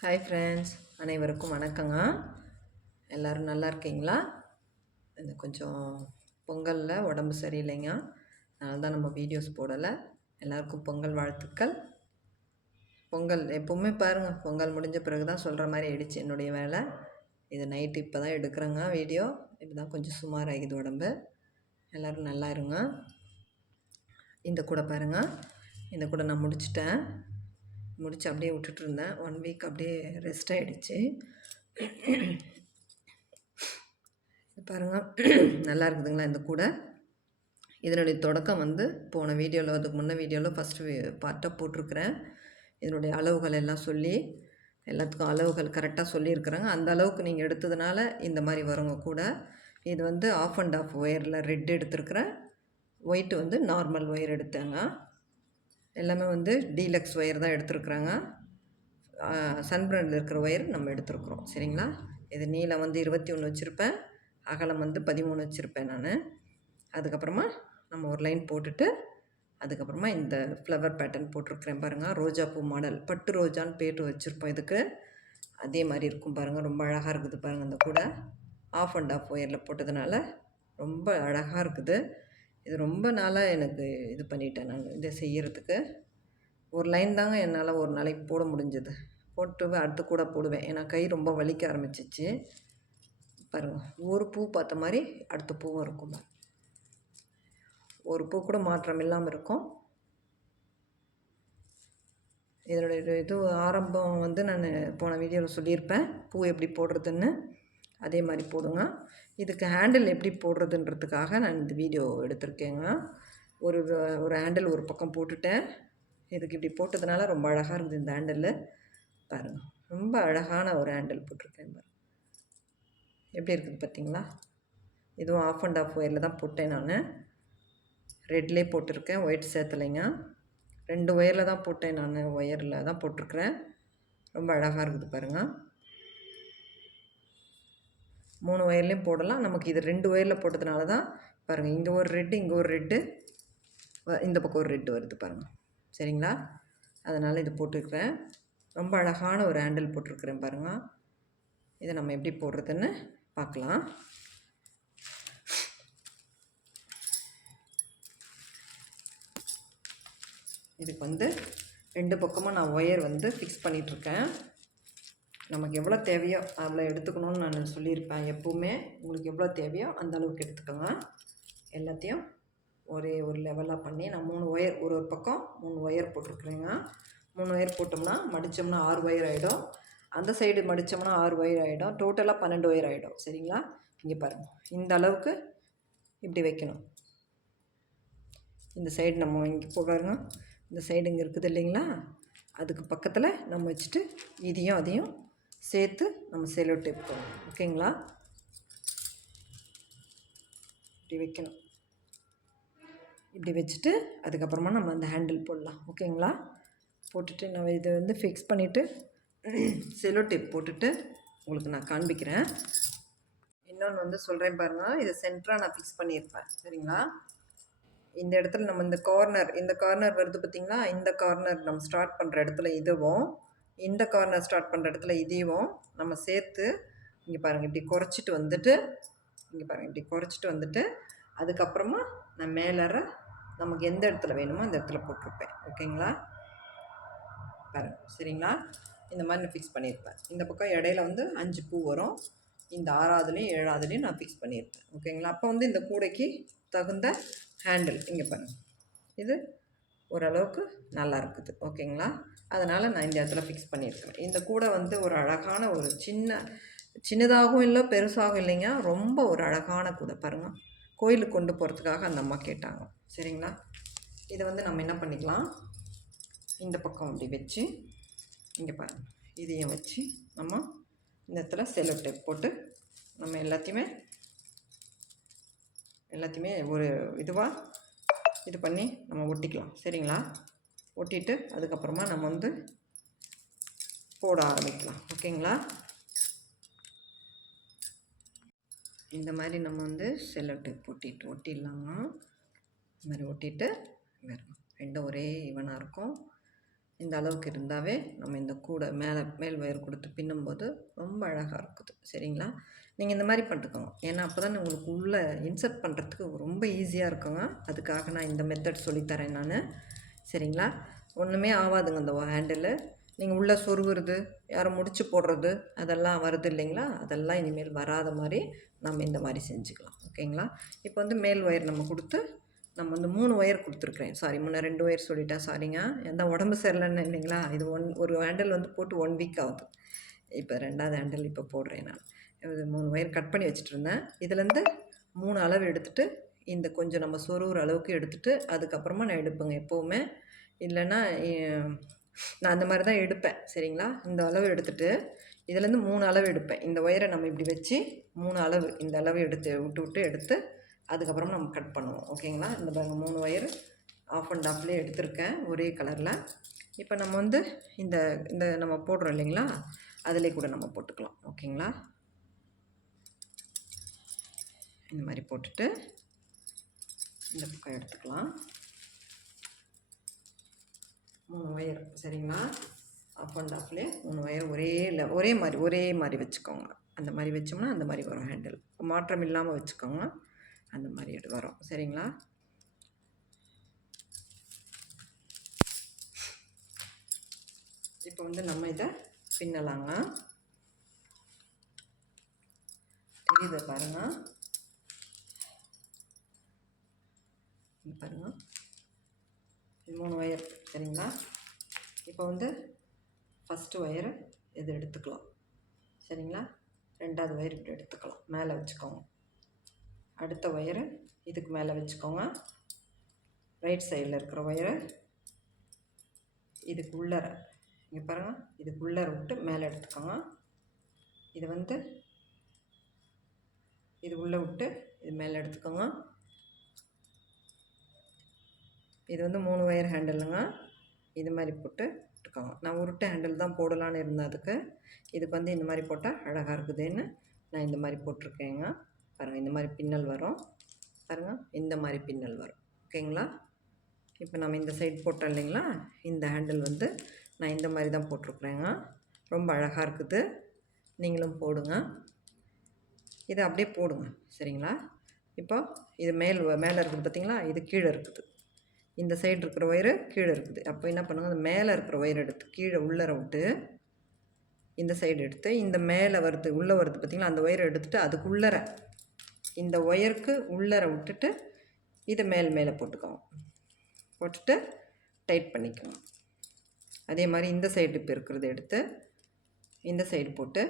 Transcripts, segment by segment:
Hi friends அனைவருக்கும் வணக்கங்க. எல்லோரும் நல்லா இருக்கீங்களா? இந்த கொஞ்சம் பொங்கலில் உடம்பு சரியில்லைங்க. அதனால தான் நம்ம வீடியோஸ் போடலை. எல்லாருக்கும் பொங்கல் வாழ்த்துக்கள். பொங்கல் எப்போவுமே பாருங்கள் பொங்கல் முடிஞ்ச பிறகு தான் சொல்கிற மாதிரி ஆயிடுச்சு என்னுடைய வேலை. இது நைட்டு இப்போ தான் எடுக்கிறேங்க வீடியோ இப்போ தான் கொஞ்சம் சுமாராகிது உடம்பு. எல்லோரும் நல்லா இருங்க. இந்த கூட பாருங்கள் இந்த கூட நான் முடிச்சிட்டேன். முடிச்சு அப்படியே விட்டுட்டு இருந்தேன் ஒன் வீக் அப்படியே ரெஸ்ட் ஆகிடுச்சு பாருங்கள் நல்லா இருக்குதுங்களா இந்த கூடை? இதனுடைய தொடக்கம் வந்து போன வீடியோவில் அதுக்கு முன்ன வீடியோவில் ஃபஸ்ட்டு பார்ட்டாக போட்டிருக்கிறேன். இதனுடைய அளவுகள் எல்லாம் சொல்லி எல்லாத்துக்கும் அளவுகள் கரெக்டாக சொல்லியிருக்கிறாங்க. அந்த அளவுக்கு நீங்கள் எடுத்ததுனால இந்த மாதிரி வருங்க கூட. இது வந்து ஆஃப் அண்ட் ஆஃப் ஒயரில் ரெட் எடுத்துருக்குறேன். ஒயிட் வந்து நார்மல் ஒயர் எடுத்தேங்க. எல்லாமே வந்து டீலக்ஸ் ஒயர் தான் எடுத்துருக்குறாங்க. சன்பிரண்டில் இருக்கிற ஒயர் நம்ம எடுத்துருக்குறோம். சரிங்களா? இது நீளம் வந்து இருபத்தி ஒன்று வச்சுருப்பேன். அகலம் வந்து பதிமூணு வச்சுருப்பேன் நான். அதுக்கப்புறமா நம்ம ஒரு லைன் போட்டுட்டு அதுக்கப்புறமா இந்த ஃப்ளவர் பேட்டர்ன் போட்டிருக்கிறேன் பாருங்கள் ரோஜா பூ மாடல். பட்டு ரோஜான்னு பேட்டு வச்சுருப்போம் இதுக்கு. அதே மாதிரி இருக்கும் பாருங்கள் ரொம்ப அழகாக இருக்குது பாருங்கள் அந்த கூட. ஆஃப் அண்ட் ஆஃப் ஒயரில் போட்டதுனால ரொம்ப அழகாக இருக்குது. இது ரொம்ப நாளாக எனக்கு இது பண்ணிட்டேன் நான் இதை செய்கிறதுக்கு ஒரு லைன் தாங்க என்னால் ஒரு நாளைக்கு போட முடிஞ்சது. போட்டு அடுத்து கூட போடுவேன். ஏன்னா கை ரொம்ப வலிக்க ஆரம்பிச்சிச்சு. பாருங்கள் ஒரு பூ பார்த்த மாதிரி அடுத்த பூவும் இருக்கும். ஒரு பூ கூட மாற்றம் இல்லாமல் இருக்கும். இதனுடைய இது ஆரம்பம் வந்து நான் போன வீடியோவில் சொல்லியிருப்பேன். பூ எப்படி போடுறதுன்னு. அதே மாதிரி போடுங்க. இதுக்கு ஹேண்டில் எப்படி போடுறதுன்றதுக்காக நான் இந்த வீடியோ எடுத்திருக்கேங்க. ஒரு ஒரு ஹேண்டில் ஒரு பக்கம் போட்டுட்டேன். இதுக்கு இப்படி போட்டதுனால ரொம்ப அழகாக இருந்தது இந்த ஹேண்டில் பாருங்கள் ரொம்ப அழகான ஒரு ஹேண்டில் போட்டிருக்கேன் பாருங்கள் எப்படி இருக்குது பார்த்தீங்களா? இதுவும் ஆஃப் அண்ட் ஆஃப் ஒயரில் தான் போட்டேன் நான். ரெட்லேயே போட்டிருக்கேன். ஒயிட் சேர்த்தலைங்க ரெண்டு ஒயரில் தான் போட்டேன் நான். ஒயரில் தான் போட்டிருக்கிறேன். ரொம்ப அழகாக இருக்குது பாருங்கள் மூணு ஒயர்லேயும் போடலாம். நமக்கு இது ரெண்டு ஒயரில் போட்டதுனால தான் பாருங்கள் இங்கே ஒரு ரெட்டு இங்கே ஒரு ரெட்டு இந்த பக்கம் ஒரு ரெட்டு வருது பாருங்கள் சரிங்களா? அதனால் இது போட்டுருக்குறேன். ரொம்ப அழகான ஒரு ஹேண்டில் போட்டிருக்கிறேன் பாருங்கள் இதை நம்ம எப்படி போடுறதுன்னு பார்க்கலாம். இதுக்கு வந்து ரெண்டு பக்கமும் நான் ஒயர் வந்து ஃபிக்ஸ் பண்ணிகிட்ருக்கேன் நமக்கு எவ்வளோ தேவையோ அவ்வளோ எடுத்துக்கணும்னு நான் சொல்லியிருப்பேன் எப்போவுமே. உங்களுக்கு எவ்வளோ தேவையோ அந்த அளவுக்கு எடுத்துக்கோங்க. எல்லாத்தையும் ஒரே ஒரு லெவலாக பண்ணி நான் மூணு ஒயர் ஒரு ஒரு பக்கம் மூணு ஒயர் போட்டிருக்குறேங்க. மூணு ஒயர் போட்டோம்னா மடித்தோம்னா ஆறு ஒயர் ஆகிடும் அந்த சைடு மடித்தோம்னா ஆறு ஒயர் ஆகிடும் டோட்டலாக பன்னெண்டு ஒயர் ஆகிடும் சரிங்களா? இங்கே பாருங்கள் இந்த அளவுக்கு இப்படி வைக்கணும். இந்த சைடு நம்ம இங்கே போகாருங்க இந்த சைடு இங்கே இருக்குது இல்லைங்களா? அதுக்கு பக்கத்தில் நம்ம வச்சுட்டு இதையும் அதையும் சேர்த்து நம்ம செலோ டேப் போடணும். ஓகேங்களா? இப்படி வைக்கணும். இப்படி வச்சுட்டு அதுக்கப்புறமா நம்ம அந்த ஹேண்டில் போடலாம். ஓகேங்களா? போட்டுட்டு நம்ம இதை வந்து ஃபிக்ஸ் பண்ணிவிட்டு செலோ டேப் போட்டுட்டு உங்களுக்கு நான் காண்பிக்கிறேன். இன்னொன்று வந்து சொல்கிறேன் பாருங்கள் இதை சென்டராக நான் ஃபிக்ஸ் பண்ணியிருப்பேன். சரிங்களா? இந்த இடத்துல நம்ம இந்த கார்னர் இந்த கார்னர் வருது பார்த்திங்களா இந்த கார்னர் நம்ம ஸ்டார்ட் பண்ணுற இடத்துல இதுவும் இந்த கார்னர் ஸ்டார்ட் பண்ணுற இடத்துல இதையும் நம்ம சேர்த்து இங்கே பாருங்கள் இப்படி குறைச்சிட்டு வந்துட்டு இங்கே பாருங்கள் இப்படி குறைச்சிட்டு வந்துட்டு அதுக்கப்புறமா நான் மேலற நமக்கு எந்த இடத்துல வேணுமோ அந்த இடத்துல போட்டிருப்பேன். ஓகேங்களா? பாருங்கள் சரிங்களா? இந்த மாதிரி நான் ஃபிக்ஸ் பண்ணியிருப்பேன். இந்த பக்கம் இடையில வந்து அஞ்சு பூ வரும். இந்த ஆறாவதுலேயும் ஏழாவதுலேயும் நான் ஃபிக்ஸ் பண்ணியிருப்பேன். ஓகேங்களா? அப்போ வந்து இந்த கூடைக்கு தகுந்த ஹேண்டில் இங்கே பாருங்கள் இது ஓரளவுக்கு நல்லா இருக்குது ஓகேங்களா? அதனால் நான் இந்த இடத்துல ஃபிக்ஸ் பண்ணியிருக்கேன் இந்த கூடை வந்து ஒரு அழகான ஒரு சின்ன சின்னதாகவும் இல்லை பெருசாகவும் இல்லைங்க. ரொம்ப ஒரு அழகான கூடை பாருங்கள் கோயிலுக்கு கொண்டு போகிறதுக்காக அந்த அம்மா கேட்டாங்க. சரிங்களா? இதை வந்து நம்ம என்ன பண்ணிக்கலாம்? இந்த பக்கம் அப்படி வச்சு இங்கே பாருங்கள் இதையும் வச்சு நம்ம இந்த இடத்துல செலோ டேப் போட்டு நம்ம எல்லாத்தையுமே எல்லாத்தையுமே ஒரு இதுவாக இது பண்ணி நம்ம ஒட்டிக்கலாம். சரிங்களா? ஒட்டிட்டு அதுக்கப்புறமா நம்ம வந்து போட ஆரம்பிக்கலாம். ஓகேங்களா? இந்த மாதிரி நம்ம வந்து செல்லட்டு ஒட்டிட்டு ஒட்டிடலாங்க இந்த மாதிரி ஒட்டிட்டு ரெண்டும் ஒரே ஈவனாக இருக்கும். இந்த அளவுக்கு இருந்தாவே நம்ம இந்த கூடை மேலே மேல் வயிறு கொடுத்து பின்னும்போது ரொம்ப அழகாக இருக்குது. சரிங்களா? நீங்கள் இந்த மாதிரி பண்ணிட்டுக்கோங்க. ஏன்னா அப்போ தான் உங்களுக்கு உள்ளே இன்சர்ட் பண்ணுறதுக்கு ரொம்ப ஈஸியாக இருக்குங்க. அதுக்காக நான் இந்த மெத்தட் சொல்லித்தரேன் நான். சரிங்களா? ஒன்றுமே ஆகாதுங்க இந்த ஹேண்டில். நீங்கள் உள்ளே சொருகுறது யாரும் முடிச்சு போடுறது அதெல்லாம் வருது இல்லைங்களா? அதெல்லாம் இனிமேல் வராத மாதிரி நம்ம இந்த மாதிரி செஞ்சுக்கலாம். ஓகேங்களா? இப்போ வந்து மேல் ஒயர் நம்ம கொடுத்து நம்ம வந்து மூணு ஒயர் கொடுத்துருக்குறேன். சாரி முன்னே ரெண்டு ஒயர் சொல்லிட்டேன் சாரிங்க எந்த உடம்பு சரியில்லைன்னு இல்லைங்களா இது ஒன் ஒரு ஹேண்டில் வந்து போட்டு ஒன் வீக் ஆகுது. இப்போ ரெண்டாவது ஹேண்டில் இப்போ போடுறேன் நான். இது மூணு ஒயர் கட் பண்ணி வச்சுட்டு இருந்தேன். இதுலேருந்து மூணு அளவு எடுத்துகிட்டு இந்த கொஞ்சம் நம்ம சொருகிற அளவுக்கு எடுத்துகிட்டு அதுக்கப்புறமா நான் எடுப்பேங்க எப்போவுமே. இல்லைன்னா நான் அந்த மாதிரி தான் எடுப்பேன். சரிங்களா? இந்த அளவு எடுத்துகிட்டு இதுலேருந்து மூணு அளவு எடுப்பேன். இந்த ஒயரை நம்ம இப்படி வச்சு மூணு அளவு இந்த அளவு எடுத்து விட்டு விட்டு எடுத்து அதுக்கப்புறம் நம்ம கட் பண்ணுவோம். ஓகேங்களா இந்த பாருங்க மூணு ஒயர் ஆஃப் அண்ட் ஆஃப்லேயே எடுத்திருக்கேன் ஒரே கலரில் இப்போ நம்ம வந்து இந்த இந்த நம்ம போடுறோம் இல்லைங்களா? அதிலே கூட நம்ம போட்டுக்கலாம். ஓகேங்களா இந்த மாதிரி போட்டுட்டு இந்த பக்கம் எடுத்துக்கலாம். மூணு ஒயர் சரிங்களா? ஆஃப் அண்ட் ஆஃப்லேயே மூணு ஒயர் ஒரே இல்லை ஒரே மாதிரி ஒரே மாதிரி வச்சுக்கோங்க. அந்த மாதிரி வச்சோம்னா அந்த மாதிரி வரும் ஹேண்டில் மாற்றம் இல்லாமல் வச்சுக்கோங்க. அந்த மாதிரி வரும். சரிங்களா? இப்போ வந்து நம்ம இதை பின்னலாங்க. தெரியுது பாருங்க. பாருங்க. மூணு ஒயர் சரிங்களா? இப்போ வந்து ஃபஸ்ட்டு ஒயரை இது எடுத்துக்கலாம். சரிங்களா? ரெண்டாவது ஒயர் இப்படி எடுத்துக்கலாம். மேலே வச்சுக்கோங்க. அடுத்த ஒயரு இதுக்கு மேலே வச்சுக்கோங்க. ரைட் சைடில் இருக்கிற ஒயரு இதுக்கு உள்ளர இங்கே பாருங்கள் இதுக்கு உள்ளர விட்டு மேலே எடுத்துக்கோங்க. இது வந்து இது உள்ளே விட்டு இது மேலே எடுத்துக்கோங்க. இது வந்து மூணு ஒயர் ஹேண்டிலுங்க. இது மாதிரி போட்டு விட்டுக்கோங்க நான் உருட்டு ஹேண்டில் தான் போடலான்னு இருந்தேன் அதுக்கு. இதுக்கு வந்து இந்த மாதிரி போட்டால் அழகாக இருக்குதுன்னு நான் இந்த மாதிரி போட்டிருக்கேங்க. பாருங்கள் இந்த மாதிரி பின்னல் வரும். பாருங்கள் இந்த மாதிரி பின்னல் வரும். ஓகேங்களா? இப்போ நம்ம இந்த சைடு போட்டோம் இல்லைங்களா? இந்த ஹேண்டில் வந்து நான் இந்த மாதிரி தான் போட்டிருக்குறேங்க. ரொம்ப அழகாக இருக்குது. நீங்களும் போடுங்க. இதை அப்படியே போடுங்க. சரிங்களா? இப்போ இது மேல் மேலே இருக்குது பார்த்தீங்களா? இது கீழே இருக்குது. இந்த சைடு இருக்கிற ஒயரு கீழே இருக்குது. அப்போ என்ன பண்ணுங்க? அந்த மேலே இருக்கிற ஒயர் எடுத்து கீழே உள்ளர விட்டு இந்த சைடு எடுத்து இந்த மேலே வருது உள்ளே வருது பார்த்தீங்களா? அந்த ஒயரை எடுத்துகிட்டு அதுக்குள்ளர இந்த ஒயருக்கு உள்ளர விட்டுட்டு இதை மேல் மேலே போட்டுக்கோங்க. போட்டுட்டு டைட் பண்ணிக்கோங்க. அதே மாதிரி இந்த சைடு இப்போ இருக்கிறத எடுத்து இந்த சைடு போட்டு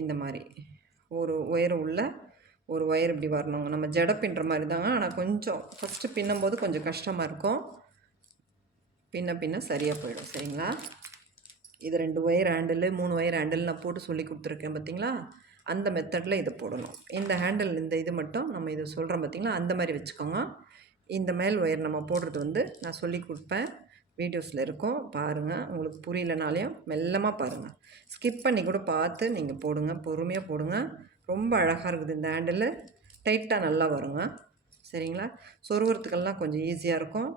இந்த மாதிரி ஒரு ஒயர் உள்ள ஒரு ஒயர் இப்படி வரணுங்க. நம்ம ஜடை பின்னுற மாதிரி தாங்க. ஆனால் கொஞ்சம் ஃபஸ்ட்டு பின்னும்போது கொஞ்சம் கஷ்டமாக இருக்கும். பின்ன பின்ன சரியாக போயிடும். சரிங்களா? இது ரெண்டு ஒயர் ஹேண்டில் மூணு ஒயர் ஹேண்டில் நான் போட்டு சொல்லி கொடுத்துருக்கேன் பார்த்தீங்களா அந்த மெத்தடில் இதை போடணும். இந்த ஹேண்டில் இந்த இது மட்டும் நம்ம இது சொல்கிறோம் பார்த்திங்களா அந்த மாதிரி வச்சுக்கோங்க. இந்த மேல் ஒயர் நம்ம போடுறது வந்து நான் சொல்லி கொடுப்பேன். வீடியோஸில் இருக்கும். பாருங்கள் உங்களுக்கு புரியலனாலையும் மெல்லமாக பாருங்கள் ஸ்கிப் பண்ணி கூட பார்த்து நீங்கள் போடுங்க. பொறுமையாக போடுங்க. ரொம்ப அழகாக இருக்குது இந்த ஹேண்டில் டைட்டாக நல்லா வருங்க. சரிங்களா? சொருகிறதுக்கெல்லாம் கொஞ்சம் ஈஸியாக இருக்கும்.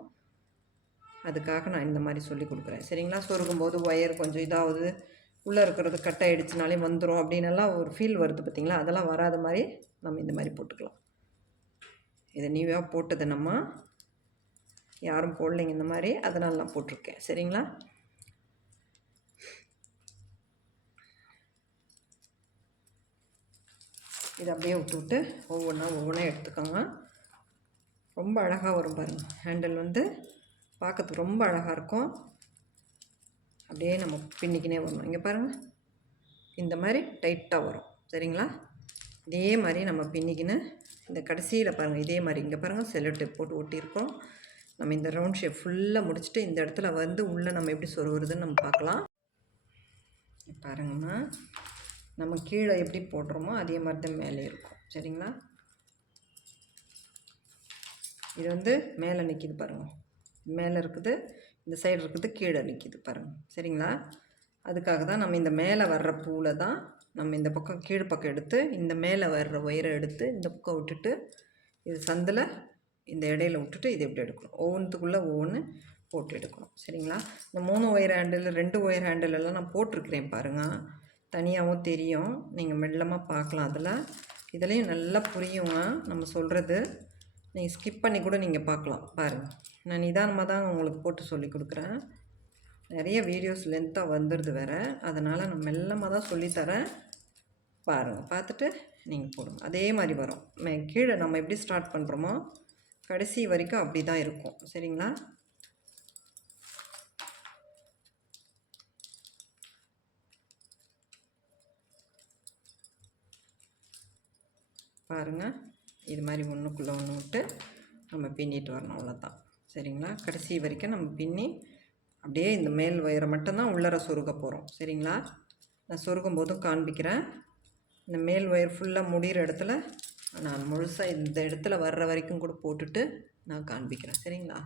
அதுக்காக நான் இந்த மாதிரி சொல்லி கொடுக்குறேன். சரிங்களா? சொருகும் போது ஒயர் கொஞ்சம் இதாகுது. உள்ளே இருக்கிறது கட் ஆகிடுச்சினாலே வந்துடும் அப்படின்னு ஒரு ஃபீல் வருது பார்த்தீங்களா அதெல்லாம் வராத மாதிரி நம்ம இந்த மாதிரி போட்டுக்கலாம். இதை நீவாக போட்டது நம்ம யாரும் போடலைங்க இந்த மாதிரி அதனால நான் போட்டிருக்கேன். சரிங்களா? இதை அப்படியே விட்டு விட்டு ஒவ்வொன்றா ஒவ்வொன்றா எடுத்துக்கோங்க. ரொம்ப அழகாக வரும் பாருங்கள் ஹேண்டில் வந்து பார்க்கறதுக்கு ரொம்ப அழகாக இருக்கும். அப்படியே நம்ம பின்னிக்கினே வரணும். இங்கே பாருங்கள் இந்த மாதிரி டைட்டாக வரும். சரிங்களா? இதே மாதிரி நம்ம பின்னிக்கின்னு இந்த கடைசியில் பாருங்கள் இதே மாதிரி. இங்கே பாருங்கள் செல்லோ டேப் போட்டு ஒட்டியிருக்கோம். நம்ம இந்த ரவுண்ட் ஷேப் ஃபுல்லாக முடிச்சுட்டு இந்த இடத்துல வந்து உள்ளே நம்ம எப்படி சொருகுறதுன்னு நம்ம பார்க்கலாம். பாருங்கம்மா. நம்ம கீழே எப்படி போடுறோமோ அதே மாதிரி தான் மேலே இருக்கும். சரிங்களா? இது வந்து மேலே நிற்கிது பாருங்கள் மேலே இருக்குது. இந்த சைடு இருக்கிறது கீழே நிற்கிது பாருங்கள் சரிங்களா? அதுக்காக தான் நம்ம இந்த மேலே வர்ற பூவில் தான் நம்ம இந்த பக்கம் கீழ் பக்கம் எடுத்து இந்த மேலே வர்ற ஒயரை எடுத்து இந்த பக்கம் விட்டுட்டு இது சந்தில் இந்த இடையில விட்டுட்டு இது எப்படி எடுக்கணும். ஒவ்வொன்றுத்துக்குள்ளே ஒவ்வொன்று போட்டு எடுக்கணும். சரிங்களா? இந்த மூணு ஒயர் ஹேண்டில் ரெண்டு ஒயர் ஹேண்டில் எல்லாம் நான் போட்டிருக்கிறேன் பாருங்கள் தனியாகவும் தெரியும். நீங்கள் மெல்லமாக பார்க்கலாம். அதில் இதுலேயும் நல்லா புரியுங்க. நம்ம சொல்கிறது நீங்கள் ஸ்கிப் பண்ணி கூட நீங்கள் பார்க்கலாம். பாருங்கள் நான் நிதானமாக தான் உங்களுக்கு போட்டு சொல்லி கொடுக்குறேன். நிறைய வீடியோஸ் லென்த்தாக வந்துடுது வேறு. அதனால் நான் மெல்லமாக தான் சொல்லித்தரேன். பாருங்கள் பார்த்துட்டு நீங்கள் போடுங்க. அதே மாதிரி வரும். மே கீழே நம்ம எப்படி ஸ்டார்ட் பண்ணுறோமோ கடைசி வரைக்கும் அப்படி தான் இருக்கும். சரிங்களா? பாருங்கள் இது மாதிரி ஒன்றுக்குள்ளே ஒன்று விட்டு நம்ம பின்னிட்டு வரணும் அவ்வளோதான். சரிங்களா? கடைசி வரைக்கும் நம்ம பின்னி அப்படியே இந்த மேல் வயிறை மட்டும்தான் உள்ளர சொருக போகிறோம். சரிங்களா? நான் சொருகும் போதும் காண்பிக்கிறேன். இந்த மேல் ஒயர் ஃபுல்லாக முடிகிற இடத்துல நான் முழுசாக இந்த இடத்துல வர்ற வரைக்கும் கூட போட்டுட்டு நான் காண்பிக்கிறேன். சரிங்களா?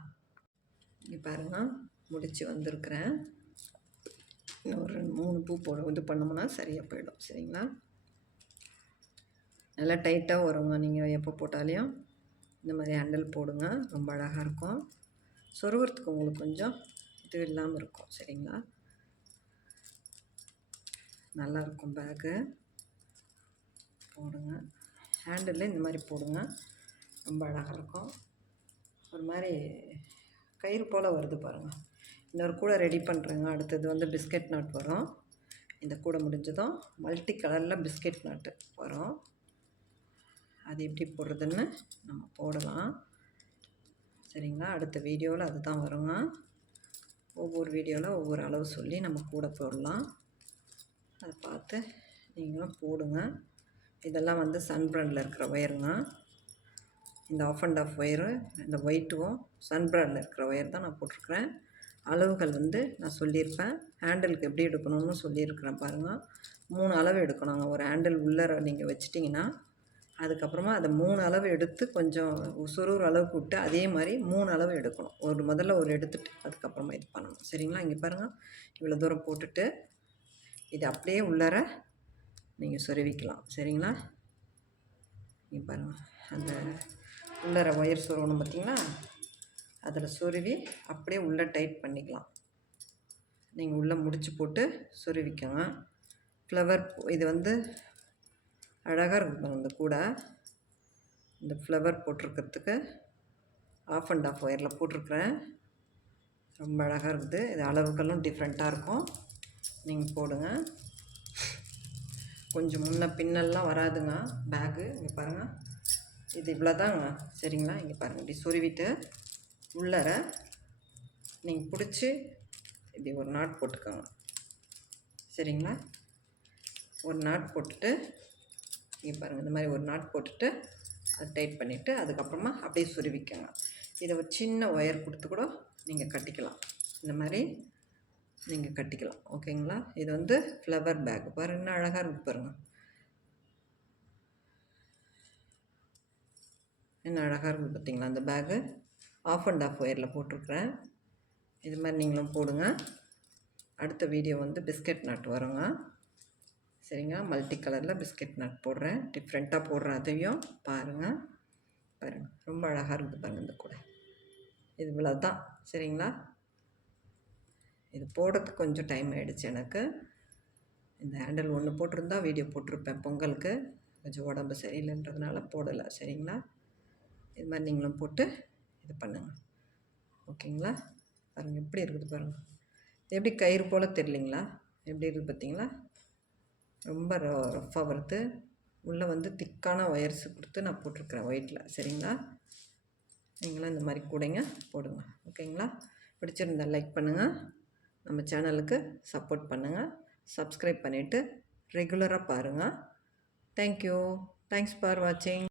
இங்கே பாருங்கள் முடித்து வந்திருக்கிறேன். இன்னும் ஒரு ரெண்டு மூணு பூ போட இது பண்ணோம்னா சரியாக போயிடும். சரிங்களா? நல்லா டைட்டாக வருங்க. நீங்கள் எப்போ போட்டாலையும் இந்த மாதிரி ஹேண்டில் போடுங்க. ரொம்ப அழகாக இருக்கும். சொருகிறதுக்கு உங்களுக்கு கொஞ்சம் இது இல்லாமல் இருக்கும். சரிங்களா? நல்லாயிருக்கும் பேக்கு போடுங்க. ஹேண்டில் இந்த மாதிரி போடுங்க. ரொம்ப அழகாக இருக்கும். ஒரு மாதிரி கயிறு போல் வருது பாருங்கள் இன்னொரு கூடை ரெடி பண்ணுறேங்க அடுத்தது வந்து பிஸ்கட் நாட் வரும். இந்த கூடை முடிஞ்சதும் மல்டி கலரில் பிஸ்கட் நாட்டு வரும். அது எப்படி போடுறதுன்னு நம்ம போடலாம். சரிங்களா? அடுத்த வீடியோவில் அதுதான் வருங்க. ஒவ்வொரு வீடியோவில் ஒவ்வொரு அளவு சொல்லி நம்ம கூட போடலாம். அதை பார்த்து நீங்களும் போடுங்க. இதெல்லாம் வந்து சன்பிரண்டில் இருக்கிற ஒயருங்க. இந்த ஆஃப் அண்ட் ஆஃப் ஒயரு இந்த ஒயிட்டும் சன்பிரண்டில் இருக்கிற ஒயர் தான் நான் போட்டிருக்கிறேன். அளவுகள் வந்து நான் சொல்லியிருப்பேன். ஹேண்டிலுக்கு எப்படி எடுக்கணும்னு சொல்லியிருக்கிறேன் பாருங்கள் மூணு அளவு எடுக்கணுங்க. ஒரு ஹேண்டில் உள்ளே நீங்கள் வச்சிட்டிங்கன்னா அதுக்கப்புறமா அதை மூணு அளவு எடுத்து கொஞ்சம் சொருகிற அளவுக்கு விட்டு அதே மாதிரி மூணு அளவு எடுக்கணும். ஒரு முதல்ல ஒரு எடுத்துட்டு அதுக்கப்புறமா இது பண்ணணும். சரிங்களா? இங்கே பாருங்கள் இவ்வளோ தூரம் போட்டுட்டு இது அப்படியே உள்ளர நீங்கள் சொருவிக்கலாம். சரிங்களா? இங்கே பாருங்கள் அந்த உள்ளர ஒயர் சொருவணும் பார்த்தீங்களா? அதில் சொருவி அப்படியே உள்ளே டைட் பண்ணிக்கலாம். நீங்கள் உள்ளே முடிச்சு போட்டு சொருவிக்கோங்க. ஃப்ளவர் இது வந்து அழகாக இருக்கும் இந்த கூடை. இந்த ஃப்ளவர் போட்டிருக்கிறதுக்கு ஆஃப் அண்ட் ஆஃப் ஒயரில் போட்டிருக்கிறேன். ரொம்ப அழகாக இருக்குது. இது அளவுகளும் டிஃப்ரெண்ட்டாக இருக்கும். நீங்கள் போடுங்க. கொஞ்சம் முன்ன பின்னெல்லாம் வராதுங்க. பேகு இங்கே பாருங்கள் இது இவ்வளோ தாங்க சரிங்களா? இங்கே பாருங்கள் இப்படி சொருவிட்டு உள்ளர நீங்கள் பிடிச்சி இப்படி ஒரு நாட் போட்டுக்கோங்க. சரிங்களா? ஒரு நாட் போட்டுட்டு இங்கே பாருங்கள் இந்த மாதிரி ஒரு நாட் போட்டுட்டு அதை டைட் பண்ணிவிட்டு அதுக்கப்புறமா அப்படியே சுருவிக்கோங்க. இதை ஒரு சின்ன ஒயர் கொடுத்து கூட நீங்கள் கட்டிக்கலாம். இந்த மாதிரி நீங்கள் கட்டிக்கலாம். ஓகேங்களா இது வந்து ஃப்ளவர் பேக் பாரு என்ன அழகாக இருக்கு பாருங்கள் என்ன அழகாக இருக்குது பார்த்தீங்களா அந்த பேகு ஆஃப் அண்ட் ஆஃப் ஒயரில் போட்டிருக்கிறேன். இது மாதிரி நீங்களும் போடுங்க. அடுத்த வீடியோ வந்து பிஸ்கட் நட் வருங்க. சரிங்க. மல்டி கலரில் பிஸ்கட் நட் போடுறேன். டிஃப்ரெண்ட்டாக போடுறேன் அதையும். பாருங்கள் பாருங்கள் ரொம்ப அழகாக இருக்குது பாருங்கள் இந்த கூடை. இது இவ்வளோ தான் சரிங்களா? இது போடுறதுக்கு கொஞ்சம் டைம் ஆகிடுச்சு எனக்கு. இந்த ஹேண்டில் ஒன்று போட்டிருந்தா வீடியோ போட்டிருப்பேன் பொங்கலுக்கு. கொஞ்சம் உடம்பு சரியில்லைன்றதுனால போடலை. சரிங்களா? இது மாதிரி நீங்களும் போட்டு இது பண்ணுங்கள் ஓகேங்களா? பாருங்கள் எப்படி இருக்குது பாருங்கள் எப்படி கயிறு போல் தெரியலிங்களா? எப்படி இருக்குது பார்த்தீங்களா? ரொம்ப ரஃப்பாக வருது உள்ளே வந்து திக்கான ஒயர்ஸ் கொடுத்து நான் போட்டிருக்கிறேன் ஒயிட்டில் சரிங்களா? நீங்களும் இந்த மாதிரி கூடைங்க போடுங்க. ஓகேங்களா? பிடிச்சிருந்தால் லைக் பண்ணுங்கள் நம்ம சேனலுக்கு சப்போர்ட் பண்ணுங்கள் சப்ஸ்கிரைப் பண்ணிவிட்டு ரெகுலராக பாருங்கள் தேங்க்யூ தேங்க்ஸ் ஃபார் வாட்சிங்